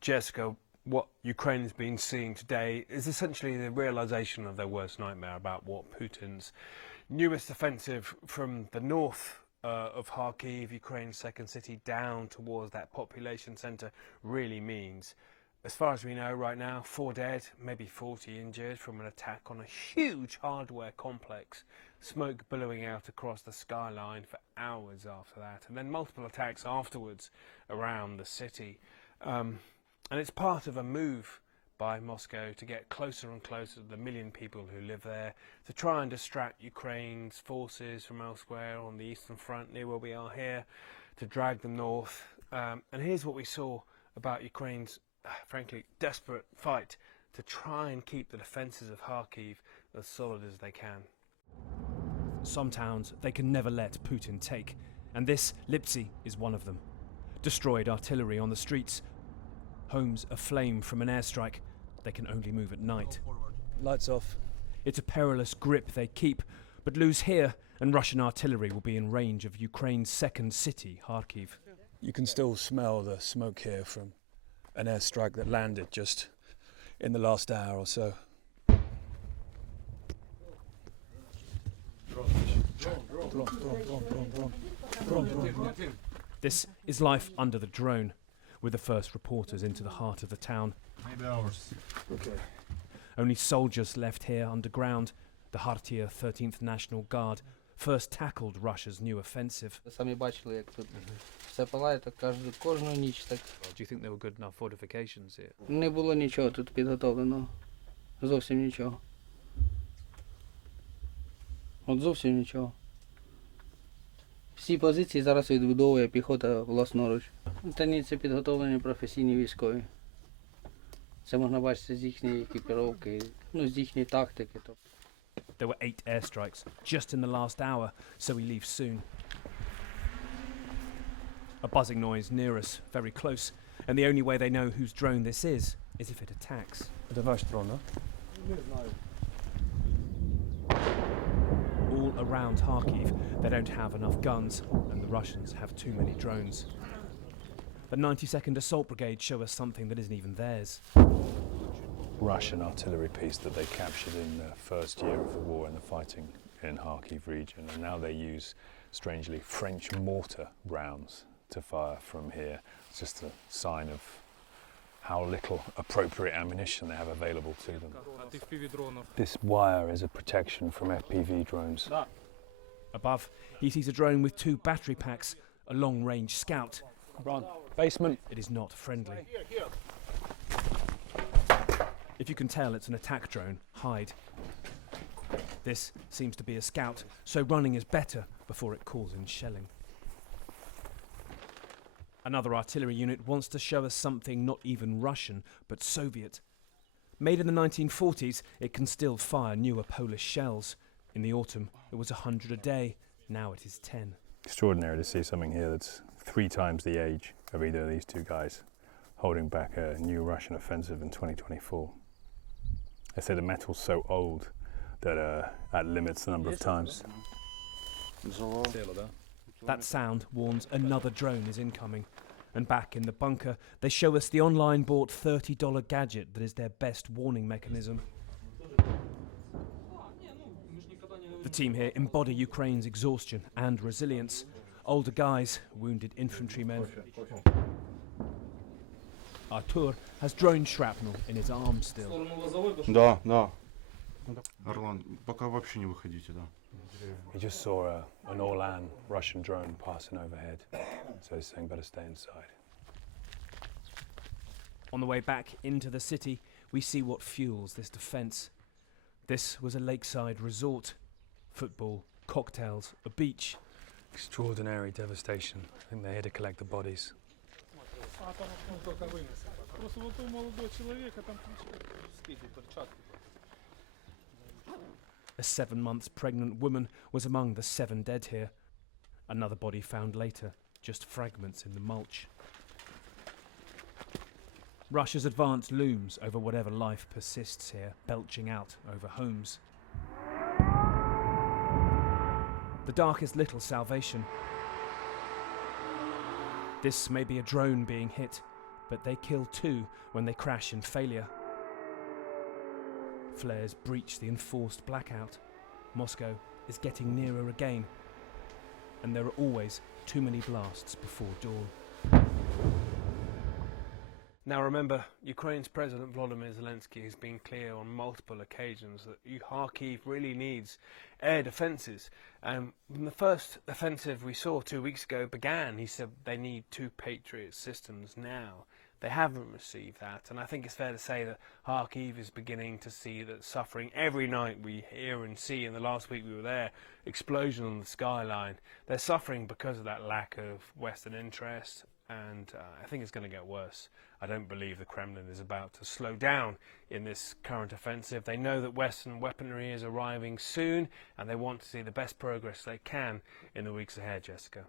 Jessica, what Ukraine's been seeing today is essentially the realisation of their worst nightmare about what Putin's newest offensive from the north of Kharkiv, Ukraine's second city, down towards that population centre really means. As far as we know right now, 4 dead, maybe 40 injured from an attack on a huge hardware complex, smoke billowing out across the skyline for hours after that, and then multiple attacks afterwards around the city. And it's part of a move by Moscow to get closer and closer to the million people who live there, to try and distract Ukraine's forces from elsewhere on the eastern front, near where we are here, to drag them north. And here's what we saw about Ukraine's, frankly, desperate fight to try and keep the defences of Kharkiv as solid as they can. Some towns they can never let Putin take, and this, Lipsy, is one of them. Destroyed artillery on the streets, homes aflame from an airstrike. They can only move at night. Lights off. It's a perilous grip they keep, but lose here and Russian artillery will be in range of Ukraine's second city, Kharkiv. You can still smell the smoke here from an airstrike that landed just in the last hour or so. This is life under the drone, with the first reporters into the heart of the town. Maybe hours. Okay. Only soldiers left here underground. The Kharkiv 13th National Guard first tackled Russia's new offensive. Самі бачили, як тут все палає, так кожну ніч так. Do you think there were good enough fortifications here? Не було нічого тут підготовлено. Зовсім нічого. От зовсім нічого. Всі позиції зараз відбудовує піхота власноруч. Станиці підготовлені професійні військові. Це можна бачити з їхньої екіпіровки, з їхньої тактики. There were 8 airstrikes just in the last hour, so we leave soon. A buzzing noise near us, very close, and the only way they know whose drone this is if it attacks. Это ваш дрон, да? All around Kharkiv, they don't have enough guns, and the Russians have too many drones. The 92nd Assault Brigade show us something that isn't even theirs. Russian artillery piece that they captured in the first year of the war in the fighting in Kharkiv region, and now they use, strangely, French mortar rounds to fire from here. It's just a sign of how little appropriate ammunition they have available to them. This wire is a protection from FPV drones. Above, he sees a drone with 2 battery packs, a long-range scout. Run. Basement. It is not friendly. If you can tell it's an attack drone, hide. This seems to be a scout, so running is better before it calls in shelling. Another artillery unit wants to show us something not even Russian, but Soviet. Made in the 1940s, it can still fire newer Polish shells. In the autumn, it was 100 a day. Now it is 10. Extraordinary to see something here that's 3 times the age of either of these two guys, holding back a new Russian offensive in 2024. They say the metal's so old that that limits the number of times. That sound warns another drone is incoming. And back in the bunker, they show us the online bought $30 gadget that is their best warning mechanism. The team here embody Ukraine's exhaustion and resilience. Older guys, wounded infantrymen. Artur has drone shrapnel in his arm still. Да, да. Орлан, пока вообще не выходите, да. He just saw an Orlan Russian drone passing overhead, so he's saying better stay inside. On the way back into the city, we see what fuels this defence. This was a lakeside resort. Football, cocktails, a beach. Extraordinary devastation. I think they're here to collect the bodies. A 7 months pregnant woman was among the 7 dead here. Another body found later, just fragments in the mulch. Russia's advance looms over whatever life persists here, belching out over homes. The darkest little salvation. This may be a drone being hit, but they kill too when they crash in failure. Flares breach the enforced blackout. Moscow is getting nearer again, and there are always too many blasts before dawn. Now remember, Ukraine's President Volodymyr Zelensky has been clear on multiple occasions that Kharkiv really needs air defences. When the first offensive we saw 2 weeks ago began, he said they need 2 Patriot systems now. They haven't received that, and I think it's fair to say that Kharkiv is beginning to see that suffering every night we hear and see. In the last week we were there, explosion on the skyline. They're suffering because of that lack of Western interest, and I think it's going to get worse. I don't believe the Kremlin is about to slow down in this current offensive. They know that Western weaponry is arriving soon, and they want to see the best progress they can in the weeks ahead, Jessica.